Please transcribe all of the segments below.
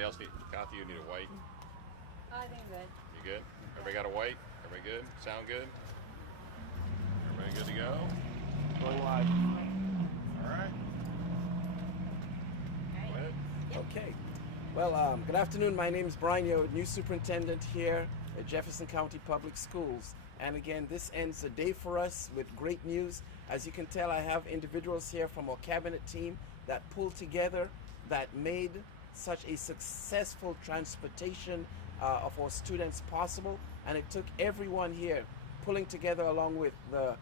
Anybody else need, Kathy, you need a wait? I think good. You good? Everybody got a wait? Everybody good? Sound good? Everybody good to go? Going live. All right. Go ahead. Okay. Well, good afternoon. My name is Brian, your new superintendent here at Jefferson County Public Schools. And again, this ends the day for us with great news. As you can tell, I have individuals here from our cabinet team that pulled together, that made such a successful transportation of our students possible. And it took everyone here pulling together along with the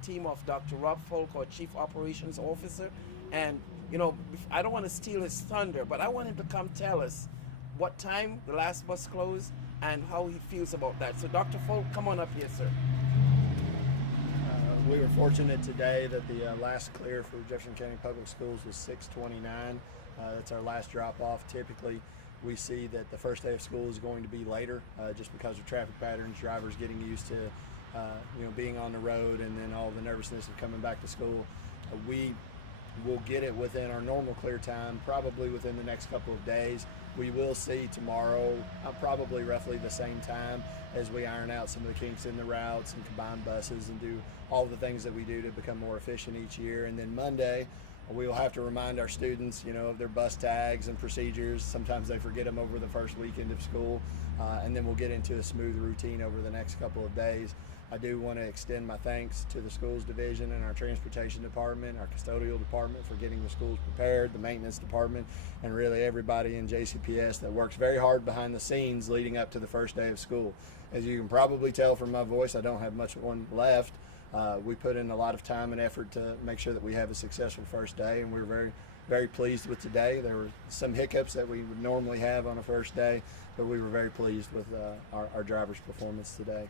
team of Dr. Rob Folk, our Chief Operations Officer. And, you know, I don't want to steal his thunder, but I want him to come tell us what time the last bus closed and how he feels about that. So Dr. Folk, come on up here, sir. We were fortunate today that the last clear for Jefferson County Public Schools was 6:29. That's our last drop off. Typically, we see that the first day of school is going to be later just because of traffic patterns, drivers getting used to being on the road, and then all the nervousness of coming back to school. We will get it within our normal clear time, probably within the next couple of days. We will see tomorrow probably roughly the same time as we iron out some of the kinks in the routes and combine buses and do all the things that we do to become more efficient each year. And then Monday, we will have to remind our students, of their bus tags and procedures. Sometimes they forget them over the first weekend of school, and then we'll get into a smooth routine over the next couple of days. I do want to extend my thanks to the schools division and our transportation department, our custodial department for getting the schools prepared, the maintenance department, and really everybody in JCPS that works very hard behind the scenes leading up to the first day of school. As you can probably tell from my voice, I don't have much one left. We put in a lot of time and effort to make sure that we have a successful first day, and we're very, very pleased with today. There were some hiccups that we would normally have on a first day, but we were very pleased with our driver's performance today.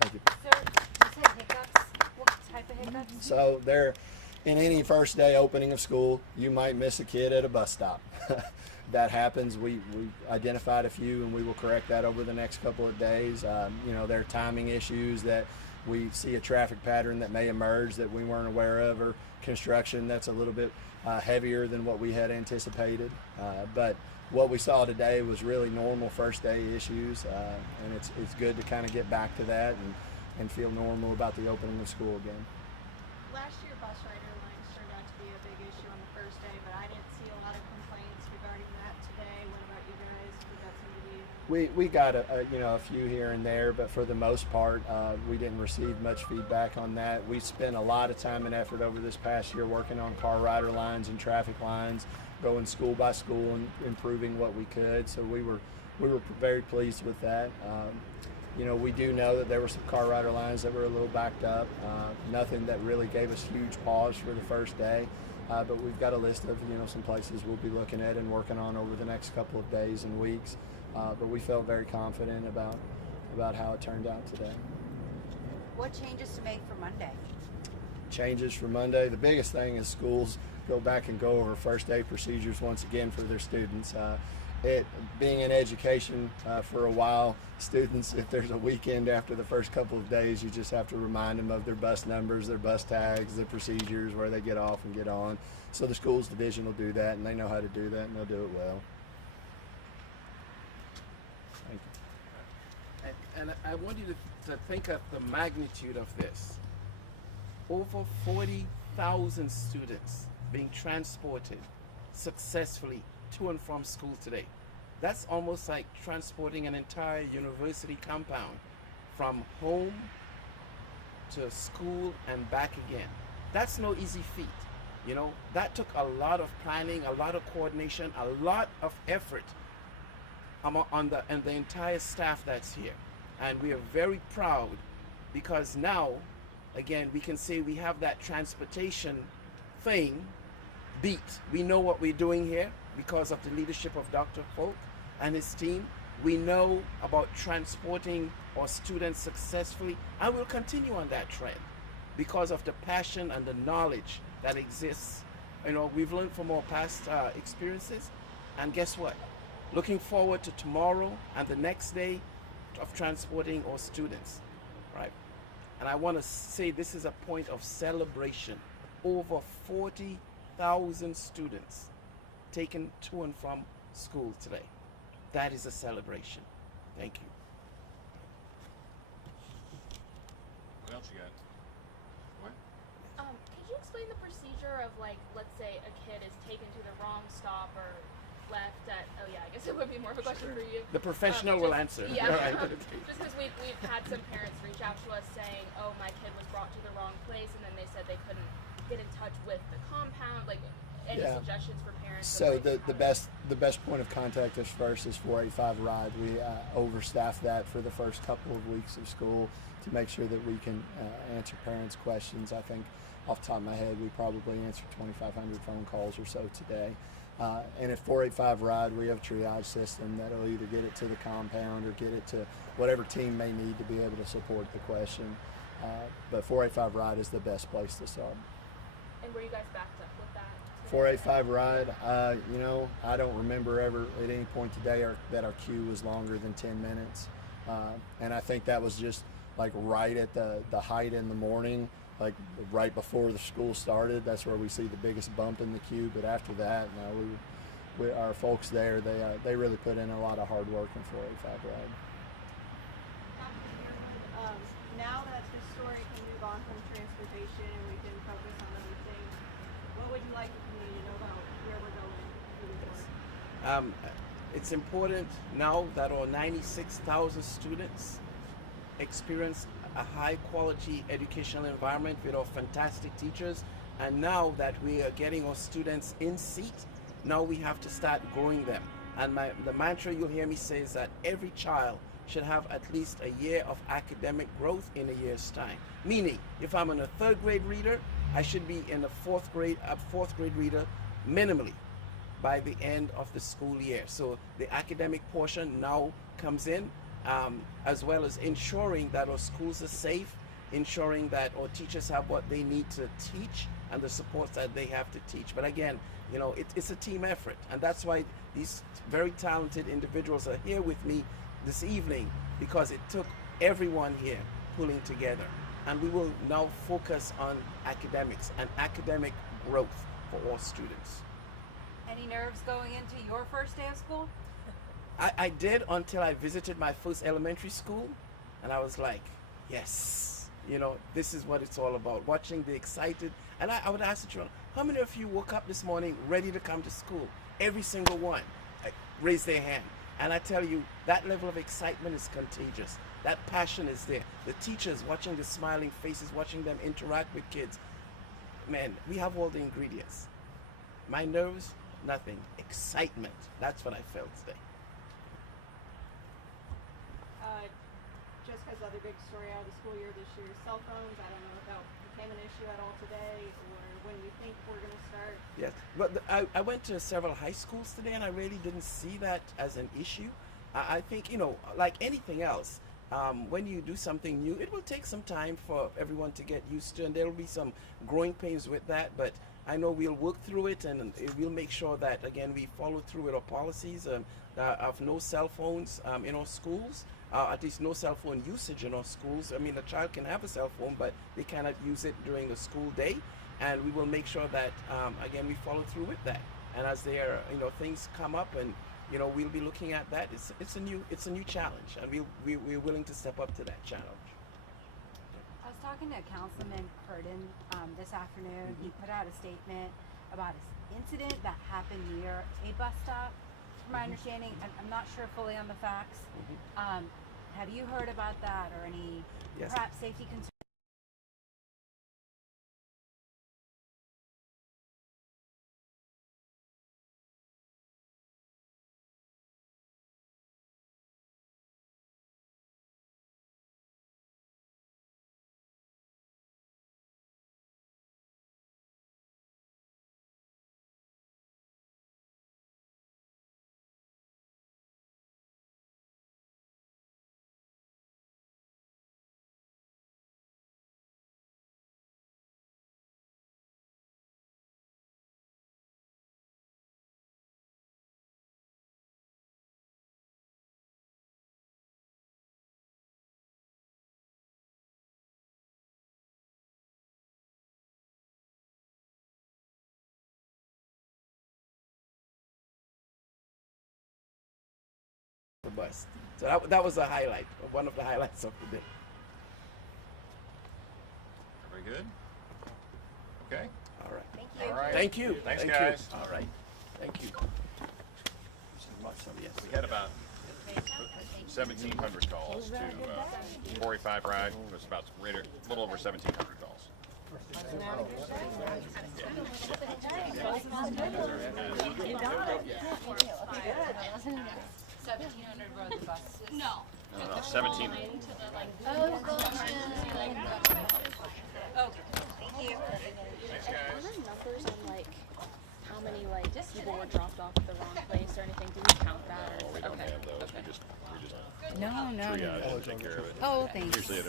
Thank you. So, you said hiccups. What type of hiccups? So there, in any first day opening of school, you might miss a kid at a bus stop. That happens. We identified a few, and we will correct that over the next couple of days. There are timing issues that we see a traffic pattern that may emerge that we weren't aware of, or construction that's a little bit heavier than what we had anticipated. But what we saw today was really normal first day issues, and it's good to kind of get back to that and feel normal about the opening of school again. Last year, bus rider lines turned out to be a big issue on the first day, but I didn't see a lot of complaints regarding that today. What about you guys? Did that seem to be? We got a few here and there, but for the most part, we didn't receive much feedback on that. We spent a lot of time and effort over this past year working on car rider lines and traffic lines, going school by school and improving what we could. So we were very pleased with that. We do know that there were some car rider lines that were a little backed up. Nothing that really gave us huge pause for the first day, but we've got a list of some places we'll be looking at and working on over the next couple of days and weeks. But we felt very confident about how it turned out today. What changes to make for Monday? Changes for Monday. The biggest thing is schools go back and go over first day procedures once again for their students. It being in education for a while, students, if there's a weekend after the first couple of days, you just have to remind them of their bus numbers, their bus tags, their procedures, where they get off and get on. So the schools division will do that, and they know how to do that, and they'll do it well. Thank you. And I want you to think of the magnitude of this. Over 40,000 students being transported successfully to and from school today. That's almost like transporting an entire university compound from home to school and back again. That's no easy feat. That took a lot of planning, a lot of coordination, a lot of effort on the entire staff that's here. And we are very proud because now, again, we can say we have that transportation thing beat. We know what we're doing here because of the leadership of Dr. Folk and his team. We know about transporting our students successfully, and we'll continue on that trend because of the passion and the knowledge that exists. We've learned from our past experiences, and guess what? Looking forward to tomorrow and the next day of transporting our students, right? And I want to say this is a point of celebration. Over 40,000 students taken to and from school today. That is a celebration. Thank you. What else you got? What? Could you explain the procedure of, like, let's say a kid is taken to the wrong stop or left at, oh yeah, I guess it would be more of a question for you. The professional will answer. Yeah. All right. Just because we've had some parents reach out to us saying, oh, my kid was brought to the wrong place, and then they said they couldn't get in touch with the compound. Like, any Yeah. suggestions for parents? So of, like, the best point of contact as first is 485 RIDE. We overstaff that for the first couple of weeks of school to make sure that we can answer parents' questions. I think off the top of my head, we probably answered 2,500 phone calls or so today. And at 485 RIDE, we have a triage system that'll either get it to the compound or get it to whatever team may need to be able to support the question. But 485 RIDE is the best place to start. And were you guys backed up with that? 485 RIDE, you know, I don't remember ever at any point today that our queue was longer than 10 minutes. And I think that was just like right at the height in the morning, like right before the school started. That's where we see the biggest bump in the queue. But after that, no, our folks there, they really put in a lot of hard work in 485 RIDE. Now that this story can move on from transportation and we can focus on other things, what would you like the community to know about where we're going moving forward? It's important now that our 96,000 students experience a high quality educational environment with our fantastic teachers, and now that we are getting our students in seat, now we have to start growing them. And the mantra you'll hear me say is that every child should have at least a year of academic growth in a year's time. Meaning, if I'm a third grade reader, I should be in a fourth grade reader minimally by the end of the school year. So the academic portion now comes in, as well as ensuring that our schools are safe, ensuring that our teachers have what they need to teach and the supports that they have to teach. But again, you know, it's a team effort, and that's why these very talented individuals are here with me this evening, because it took everyone here pulling together. And we will now focus on academics and academic growth for all students. Any nerves going into your first day of school? I did until I visited my first elementary school, and I was like, yes, you know, this is what it's all about. Watching the excited, and I would ask the children, how many of you woke up this morning ready to come to school? Every single one raised their hand. And I tell you, that level of excitement is contagious. That passion is there. The teachers watching the smiling faces, watching them interact with kids. Man, we have all the ingredients. My nerves, nothing. Excitement. That's what I felt today. Just because the other big story out of the school year this year, cell phones, I don't know if that became an issue at all today, or when you think we're going to start. Yes, but I went to several high schools today, and I really didn't see that as an issue. I think, you know, like anything else, when you do something new, it will take some time for everyone to get used to, and there will be some growing pains with that, but I know we'll work through it, and we'll make sure that, again, we follow through with our policies of no cell phones in our schools, at least no cell phone usage in our schools. I mean, a child can have a cell phone, but they cannot use it during the school day, and we will make sure that, again, we follow through with that. And as there, you know, things come up, and you know, we'll be looking at that. It's a new challenge, and we're willing to step up to that challenge. I was talking to Councilman Curtin this afternoon. He put out a statement about an incident that happened near a bus stop. From my understanding, I'm not sure fully on the facts. Have you heard about that, or any Yes. perhaps safety concerns? the bus. So that was a highlight, one of the highlights of the day. Everybody good? Okay. All right. Thank you. All right. Thank you. Thanks, Thank guys. You. All right. Thank you. Yes. We had about 1,700 calls to 485 ride. It was about a little over 1,700 calls. 1,700 rode the bus. No. No, 17. Okay, thank you. Thanks, guys. Are there numbers on like how many like people were dropped off at the wrong place or anything? Do we count that? Or We don't have those. We just No. triage and take care of it. Oh, thanks. Usually it